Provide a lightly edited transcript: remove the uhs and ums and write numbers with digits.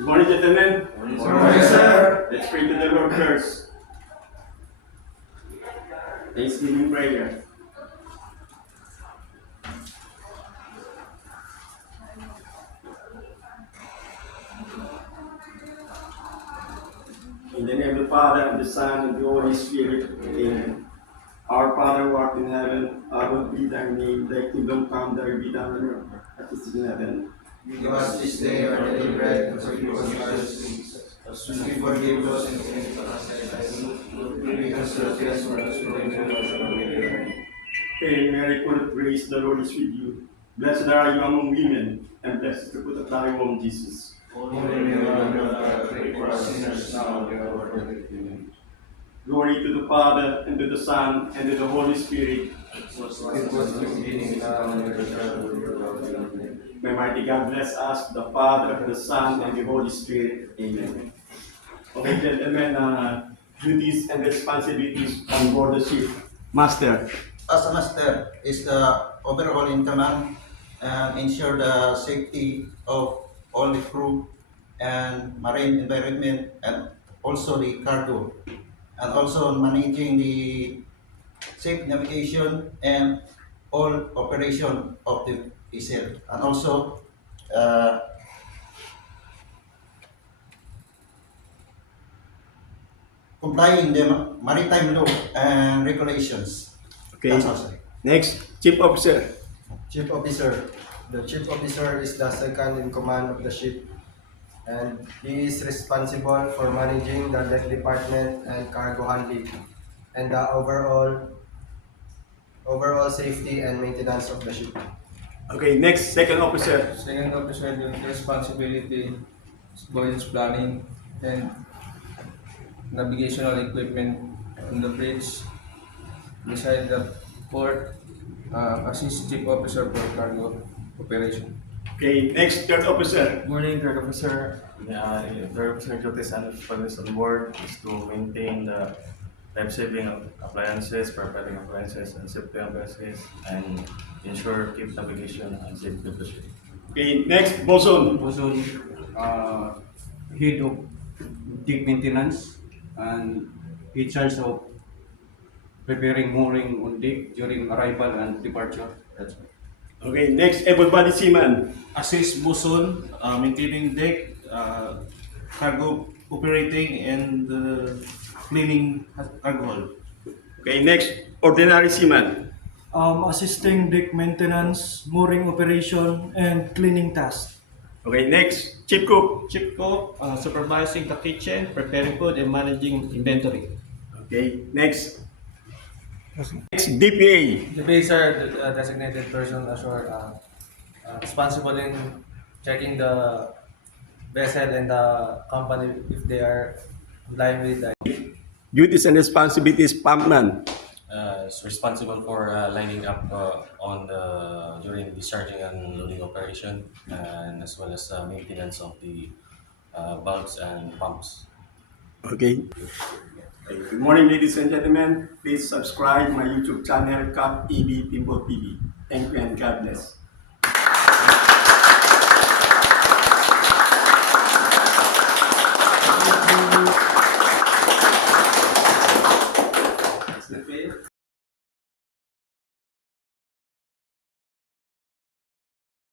Good morning, gentlemen. Good morning, sir. Let's pray to the Lord first. Thanksgiving prayer. In the name of the Father, and the Son, and the Holy Spirit. Amen. Our Father who art in heaven, hallowed be thy name. Thy kingdom come, thy will be done on earth as it is in heaven. Give us this day our daily bread, and forgive us our sins, as we forgive those who sin against us. Lead us not into temptation. Hail Mary, full of grace, the Lord is with you. Blessed are you among women, and blessed is the fruit of thy womb, Jesus. Holy Mary, Mother of God, pray for us sinners now and at the hour of our death. Amen. Glory to the Father, and to the Son, and to the Holy Spirit. It was in the beginning, now and ever shall be, world without end. May mighty God bless us, the Father, the Son, and the Holy Spirit. Amen. Okay, gentlemen, duties and responsibilities on board the ship. Master. As a master is the overall in command and ensure the safety of all the crew and marine environment and also the cargo, and also managing the safe navigation and all operation of the vessel, and also uh, complying the maritime law and regulations. Okay. That's all, sir. Next, Chief Officer. Chief Officer. The Chief Officer is the second in command of the ship, and he is responsible for managing the deck department and cargo handling and the overall safety and maintenance of the ship. Okay, next, Second Officer. Second officer, the responsibility is voyage planning and navigational equipment on the bridge beside the port, assist chief officer for cargo operation. Okay, next, Third Officer. Morning, third officer. Third officer duties and responsibilities on board is to maintain the life-saving appliances, preparing appliances, and safety appliances, and ensure keep navigation and safety of the ship. Okay, next, Boson. Also, head of deck maintenance and in charge of preparing mooring on deck during arrival and departure. That's all. Okay, next, Able-bodied seaman. Assist bosun, maintaining deck, cargo operating, and cleaning cargo hold. Okay, next, Ordinary seaman. Assisting deck maintenance, mooring operation, and cleaning tasks. Okay, next, Chief Cook. Chief cook, supervising the kitchen, preparing food, and managing inventory. Okay, next. Next, DPA. The base are the designated person ashore, responsible in checking the vessel and the company if they are complying with the Duties and responsibilities, Pumpman. Is responsible for lining up on the during discharging and loading operation, and as well as maintenance of the valves and pumps. Okay. Good morning, ladies and gentlemen. Please subscribe my YouTube channel, Cap EB Pimple TV. Thank you and God bless.